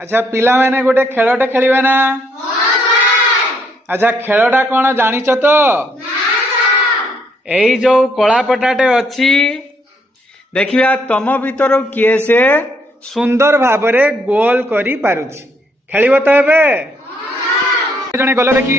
अच्छा पिला मैंने गोटे खेलटे खेलिबे ना। अच्छा खेलटा कौन जानिच तो? एई जो कलापटाटे अच्छी देखिया तम भीतर किए से सुंदर भावरे गोल करी पारुछि। खेलिबो तो एबे जने गलो देखी।